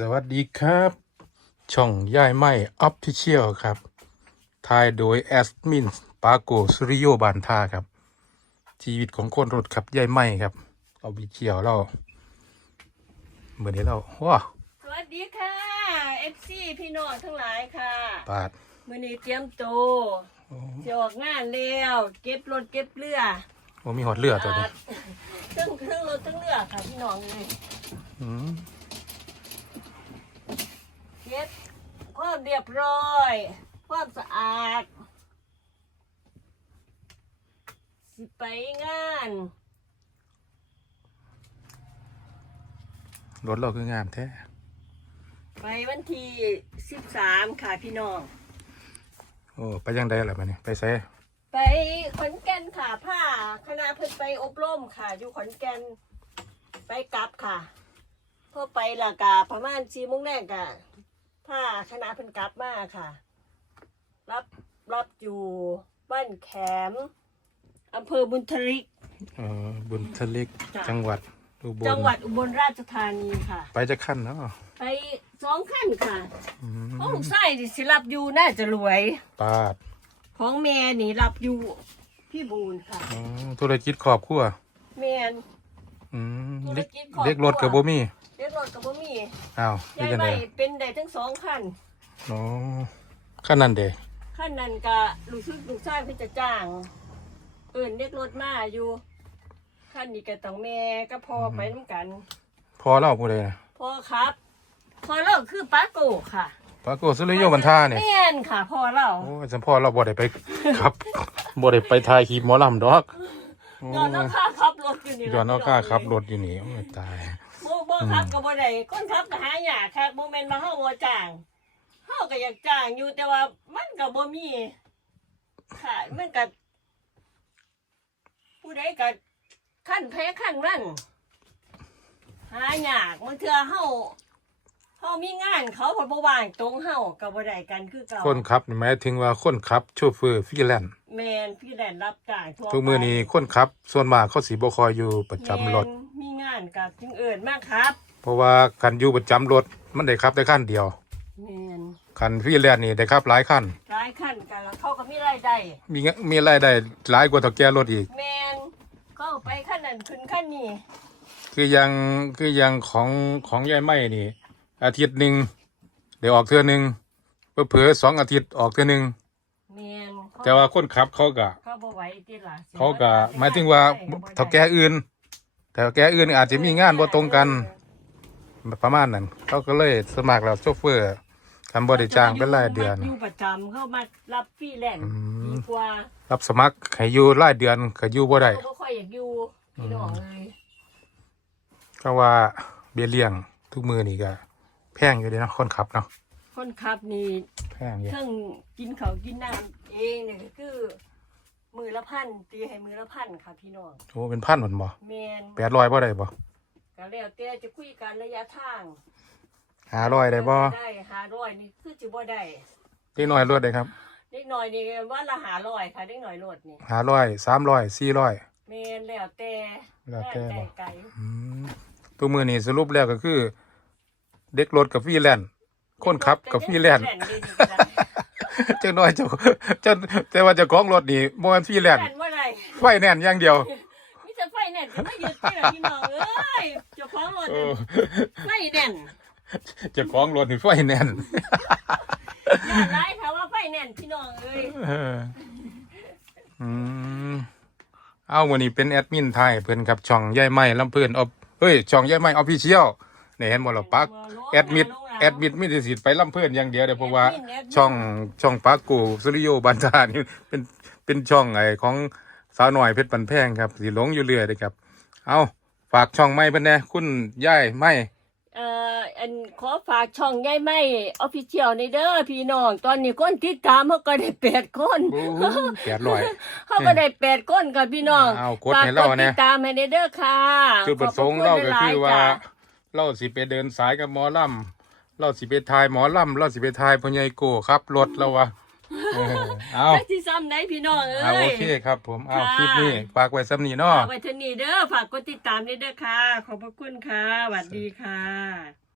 สวัสดีครับ ช่องย่ายไม่ออฟฟิเชียลครับทายโดยแอสมินปาโกสุริโยบานทาครับ ชีวิตของคนรถขับย่ายไม่ครับออฟฟิเชียลเราเมื่อนี้เราว้าสวัสดีค่ะ FC พี่น้องทั้งหลายค่ะปาดมื้อนี้เตรียมโตวจะออกงานแล้วเก็บรถเก็บเรือโอ้มีหอดเลือดตัวนี้าเครื่องเครื่องรถเครื่องเรือค่ะพี่น้องเลยอืม เก็บความเรี ยบร้อย ความสะอาด สิไปงานรถเราคืองามแท้ ไปวันที่13ค่ะพี่น้อง โอ้ ไปยังไดล่ะมันนี่ไปใส่ไปขอนแก่นค่ะผ้าคณะเพิ่นไปอบรมค่ะ อยู่ขอนแก่นไปกลับค่ะพอไปและกาประมาณสี่โมงแรกกะ ผ้าคณะเพิ่นกลับมาค่ะ รับรับอยู่บ้านแขมอำเภอบุญทริกเออบุญทลิกจ้ะ จังหวัดอุบลจังหวัดอุบลราชธานีค่ะ ไปจะขั้นเนาะไปสองขั้นค่ะอืมของลูกไส้ที่สิรับอยู่น่าจะรวย ปาดของแม่นี่รับอยู่พี่บูนค่ะ อ๋อธุรกิจครอบครัวแม่น อืมธุรเล็กกิจครอบครัว เล็กรถกับบ่มี เรียกรถกับบ่ มีอ้าวเป็ยานยจังไม่ไดเป็นได้ทั้งสองขั้นอ๋อขั้นนั้นเด้ขั้นนั้นก็ลูกซึกลูกชายเพิ่นจะจ้าง เอิ้นเรียกรถมาอยู่ขั้นนี้ก็ต้องแม่ก็พอไปน้ำกันพอเล่าผู้ใดนะพ่อครับพ่อเราคือป้าโกค่ะปรากฏสุริโยบันทาเนี่ยแม่นค่ะพ่อเราโอ้ยสัมพ่อเราบ่ได้ไป ครับบ่ได้ไปถ่ายคลิปหมอลำดอกโอ้ย้อนเอาค่าขับรถอยู่นี่ย้อนเอาค่าขับรถอยู่นี่โอ้ยตาย บ่บ่ขับก็บ่ได้คนขับก็หายากค่ะบ่แม่นมาเฮาบ่จ้างเฮาก็อยากจ้างอยู่แต่ว่ามันก็บ่มีค่ะมันก็ผู้ใดก็ขั้นแพ้ขั้นมันหายากบางเทื่อเฮาเฮามีงานเขาก็บ่ว่างตรงเฮาก็บ่ได้กันคือเก่าคนขับนี่หมายถึงว่าคนขับโชเฟอร์ฟรีแลนซ์แม่นพี่แดนรับจ้างทั่วไปทุกมื้อนี้คนขับส่วนมากเขาสิบ่คอยอยู่ประจำรถ แม่นมีงานก็จึงเอิ้นมาครับเพราะว่าคันอยู่ประจำรถมันได้ขับได้คันเดียว แม่นคันฟรีแลนซ์นี่ได้ขับหลายคันหลายขั้นกันแล้วเขาก็มีรายได้มีเงมีรายได้หลายกว่าเท่าแก่รถอีก แมนก็ไปขั้นนั้นขึ้นขั้นนี้คือยังคือยังของของยายไม้นี่ อาทิตย์หนึ่งเดี๋ยวออกเทื่อหนึ่งเผลอๆสองอาทิตย์ออกเทื่อหนึ่งแมนเขแต่ว่าคนขับเขาก็ เขาบ่ไหวติล่ะเขาก็หมายถึงว่าเท่าแก่อื่น แต่แก่อื่นอาจจะมีงานบ่ตรงกันประมาณนั้นเขาก็เลยสมัครแล้วโชเฟอร์ทำบริจ้างเป็นรายเดือนอยู่ประจำเขามารับฟรีแลนซ์อืมดีกว่า รับสมัครให้อยู่รายเดือนก็อยู่บ่ได้เขาบ่ค่อยอยากอยู่พี่น้องเลยก็ว่าเบี้ยเลี้ยงทุกมือนี่ก็แพงอยู่เดีเนาะคนขับเนาะคนขับนี่แพงอยู่เทั้งกินเขาวกินน้ำเองเนี่ยก็คือ มือละพันตีให้มือละพันค่ะพี่น้องโอ้เป็นพันหมดบ่แมนแปดร้อยบ่ได้บ่ก็แล้วแต่จะคุยกันระยะทางห้าร้อยได้บ่ได้หาร้อยนี่คือจะบ่ได้เล็กน้อยรถได้ครับเด็กหน่อยนี่ว่าละหาร้อยค่ะเด็กหน่อยรถนี่ห้าร้อยสามร้อยสี่ร้อยเมนแล้วแต่แล้วแต่ไก่บ่ไก่ทุกมือนี่สรุปแล้วก็คือ เด็กรถกับฟรีแลนซ์คนขับกับฟรีแลน ซ์จังน้อยเจ้าเจ้าแต่ว่าเจ้าของรถนี่บ่แม่นฟรีแลนแลซ์นว่าไรไฟแน่นอย่างเดียวมิจะไฟแน่นจะไม่ยึดที่ไหนพี่น้องเอ้ยเจ้าของรถเอน่ะอไฟแน่นเจ้าของรถนี่ไฟแน่นอย่าร้ายค่ะว่าไฟแน่นพี่น้องเอ้ยเอออืมเอาวันนี้เป็นแอดมินไทยเพิ่นครับช่องยายไม้ลำเพิ่นเอาเฮ้ยช่องยายไม้ออฟฟิเชียลนี่เห็นบ่ล่ะปักแอดมิด แอดมิดไม่ได้สิทธิ์ไปลำเพิ่นอย่างเดียวเด้อเพราะว่าช่องช่องปักกูสุริโยบันทานี่เป็นเป็นช่องไอของสาวหน่อยเพชรปันแพงครับสิหลงอยู่เรื่อยเลยครับ เอาฝากช่องไม่เพิ่นแหน่คุณยายไม่เอ่ออันขอฝากช่องยายไม่ออฟฟิเชียลในเด้อพี่น้อง ตอนนี้คนติดตามเขาก็ได้แปดคนแปดร้อยเขาก็ได้แปดคนค่ะพี่น้องเอากดให้เราฝกกเนี่ยติดตามให้ได้เด้อค่ะจุดประสงค์ขบเราพะก็ณคือหลยๆว่าจ้ะเราสิไปเดินสายกับหมอลำ เราสิไปทายหมอลำเราสิไปทายพ่อใหญ่โกครับรถเราวะเออเอาจักที่ซ้ำได้พี่น้องเอ้เอาโอย เคครับผมเอาค่ะ คลิปนี้ฝากไว้สำนีเนาะ ฝากไว้เทานี้เด้อฝากกดติดตามด้วยเด้อค่ะ ขอบพระคุณค่ะสวัสดีค่ะ